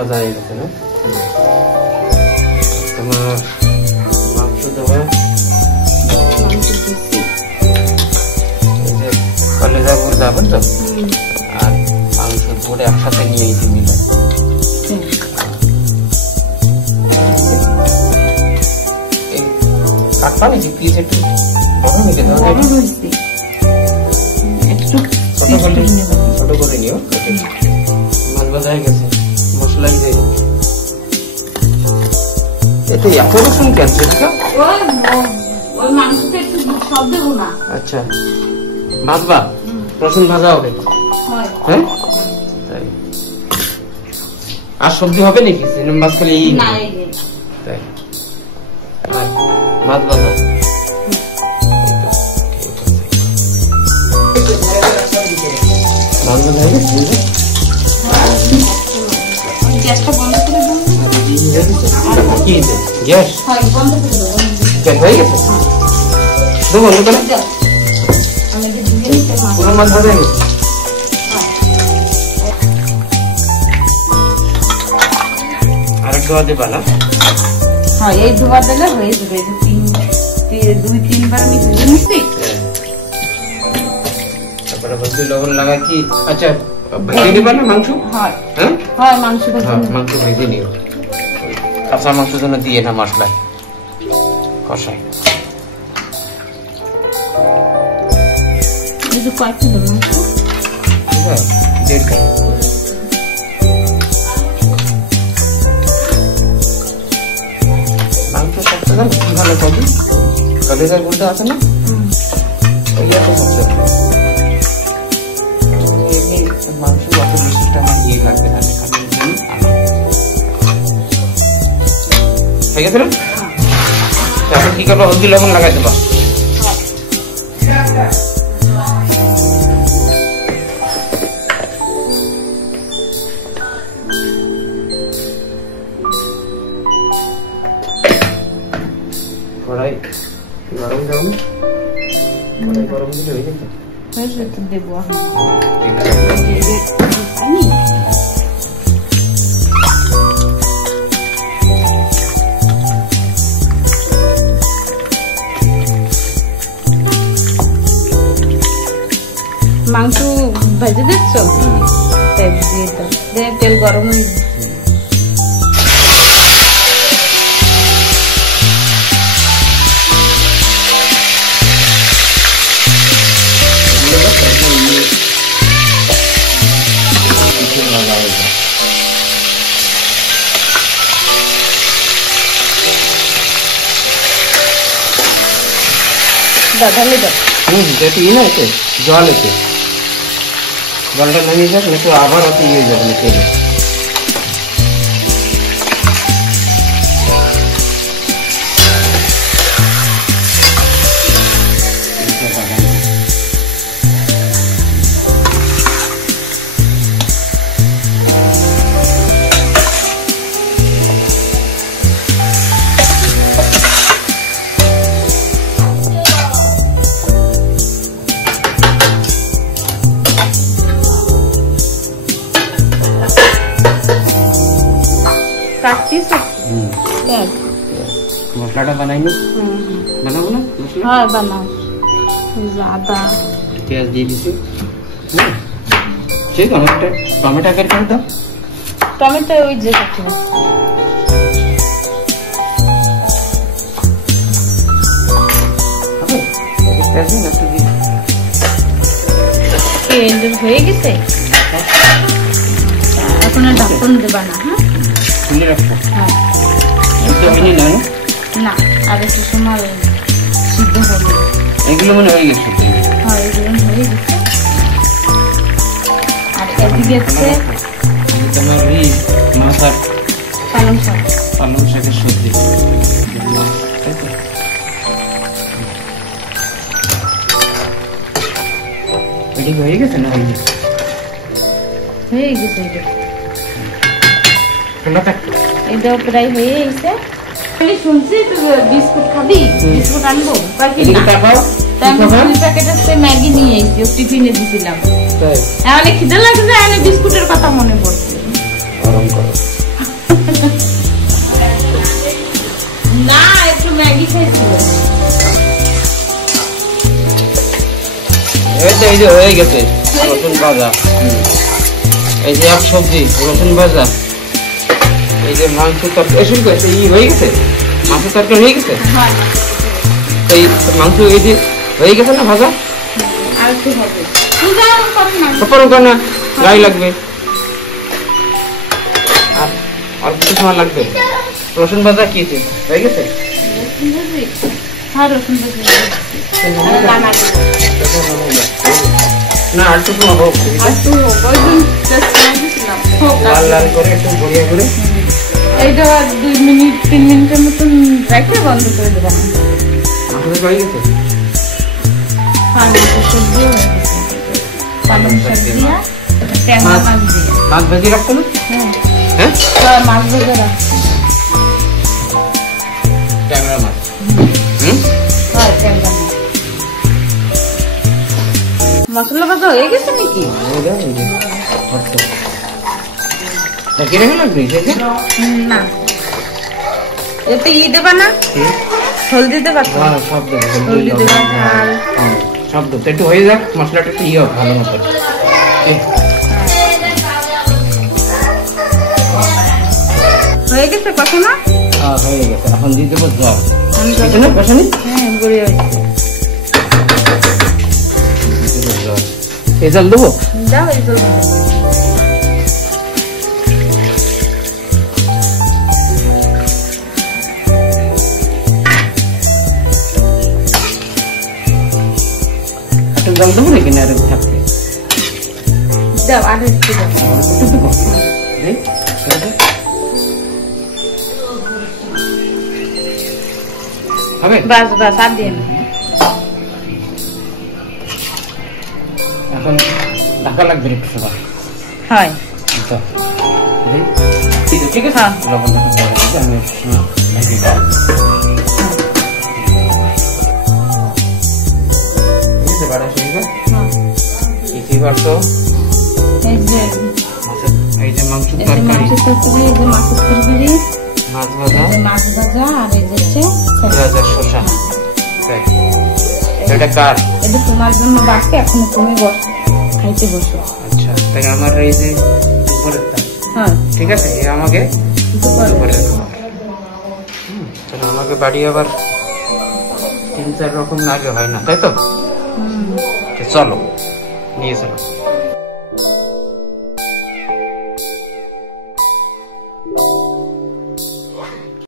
ভাজা হয়ে গেছে না? তোমার মাংস দেওয়া, কলেজা গুড় যাবেন তো, আর মাংস পুরো একসাথে নিয়ে এসে মিলে কাটবা নাকি পিস একটু বড় নিতে ছোট করে নিও। মাছ ভাজা হয়ে গেছে, মশলা দিয়ে এতে এত রসুন কেন? আচ্ছা ভাজবা, রসুন ভাজা হবে, হ্যাঁ তাই। আর সবজি হবে নাকি? মাছ খালি তাই, মাছ ভাজা গ্যাস হয়ে গেছে, বন্ধ করে পুরো মাছ ভাজা গেছে। আর ধোয়া দেবা না? হ্যাঁ, এই ধোয়া দিলে হয়ে যাবে। 2-3 বার আমি ধুয়ে নিচ্ছি, তারপরে হলদি লবণ লাগাই কি। আচ্ছা ভেজে দিবা না মাংস? হ্যাঁ হ্যাঁ হ্যাঁ, মাংস ভেজে নিও। কাঁচা মাংস যেন দিয়ে না মশলায় কষাই। কয়েকটা দেবো মাংস, ঠিক আছে 1.5 কেজি। মাংস সবচেয়ে জানো কি ভালো পাবি? কলেজার গুঁড়ো আছে না, ওইটা সবচেয়ে মাংস অত বেশিটা আমার ইয়ে লাগবে না, ঠিক আছে না? তারপর কি করবো? হলদি লবণ লাগাই দেবা। কড়াই গরম যাও না? কড়াই গরম দিলে হয়ে যেত। দেবো মাংস ভেজে দিচ্ছ, তেল গরম হয়ে ঢালে দাও। না এতে জল, এতে জলটা নামিয়ে যাক, না তো আবার অত ইয়ে যাবে না তেলে। মশলাটা বানাই নি? বানাবো না? হ্যাঁ বানাও। আদা পেঁয়াজ দিয়ে দিছি, ঠিক আছে। টমেটো কেটে দাও। টমেটো ওই যে হয়ে গেছে, এখন আর ঢাকন দেবা না? হ্যাঁ খুলে রাখবো। হ্যাঁ না, আর একটু সময় সিদ্ধ হবে। এগুলো মনে হয়ে গেছে। হ্যাঁ এগুলো হয়ে গেছে। আর এদিকে হচ্ছে তোমার ওই মাছ আর পালং শাক, পালং শাকের সবজি। এটি হয়ে গেছে না? হয়ে গেছে। এটাও প্রায় হয়ে গেছে। শুনছি বিস্কুট খাবি, বিস্কুট আনবো প্যাকেট হচ্ছে ম্যাগি নিয়ে এসেছি, টিফিনে দিছিলাম। খিদে লাগছে, বিস্কুটের কথা মনে পড়ছে। এই যে হয়ে গেছে রসুন ভাজা। এই যে এক সবজি রসুন ভাজা, এই যে মাংসের তরকারি শুরু করেছে, হয়ে গেছে মাছের তরকারি হয়ে গেছে। এই মাংস এই যে হয়ে গেছে না ভাজা, আর একটু হবে না গায়ে লাগবে আর অল্প কিছু সময় লাগবে। রসুন ভাজা কি হয়ে গেছে? হ্যাঁ রসুন ভাজি না আর একটু সময় হোক, লাল লাল করে একটু গড়িয়ে করে এইটা 2 মিনিট 3 মিনিটের মতন রেখে বন্ধ করে দেবো। মাংস হয়ে গেছে। সবজি পালং শাক দিয়া ট্যাংরা মাছ দিয়ে মাছ ভাজি রাখতো না? হ্যাঁ মাছ ভাজা রাখ, ট্যাংরা মাছ। হ্যাঁ ট্যাংরা মাছ। মশলা ভাজা হয়ে গেছে নাকি? না এতে দেবা না, হলদি দেবা তো? সব দেবো, হলদি দেবা আর সব দেবো একটু হয়ে যাক, মশলাটা একটু হোক ভালো মতো। হয়ে গেছে কষানো? হয়ে গেছে, এখন দিয়ে দেবো জল। হ্যাঁ গড়িয়ে এই জল দেবো, দাও এই জল একটু জল দেবো নাকি না থাকবে? দাও আর একটু দাও। হবে বাস বাস আর দিন। এখন ঢাকা লাগবে একটু সময়। হয় ঠিক আছে, লবণ আমি এই যে মাংস তরকারি, মাছের তরকারি, মাছ ভাজা, মাছ ভাজা আর এই যে গাজর শসা। এটা কার? এটা তোমার জন্য বাকি, এখন তুমি বসো খাইতে বসো। আচ্ছা তাই আমার এই যে উপরের তা, হ্যাঁ ঠিক আছে আমাকে আমাকে বাড়ি আবার 3-4 রকম না আগে হয় না, তাই তো? চলো নিয়ে চলো।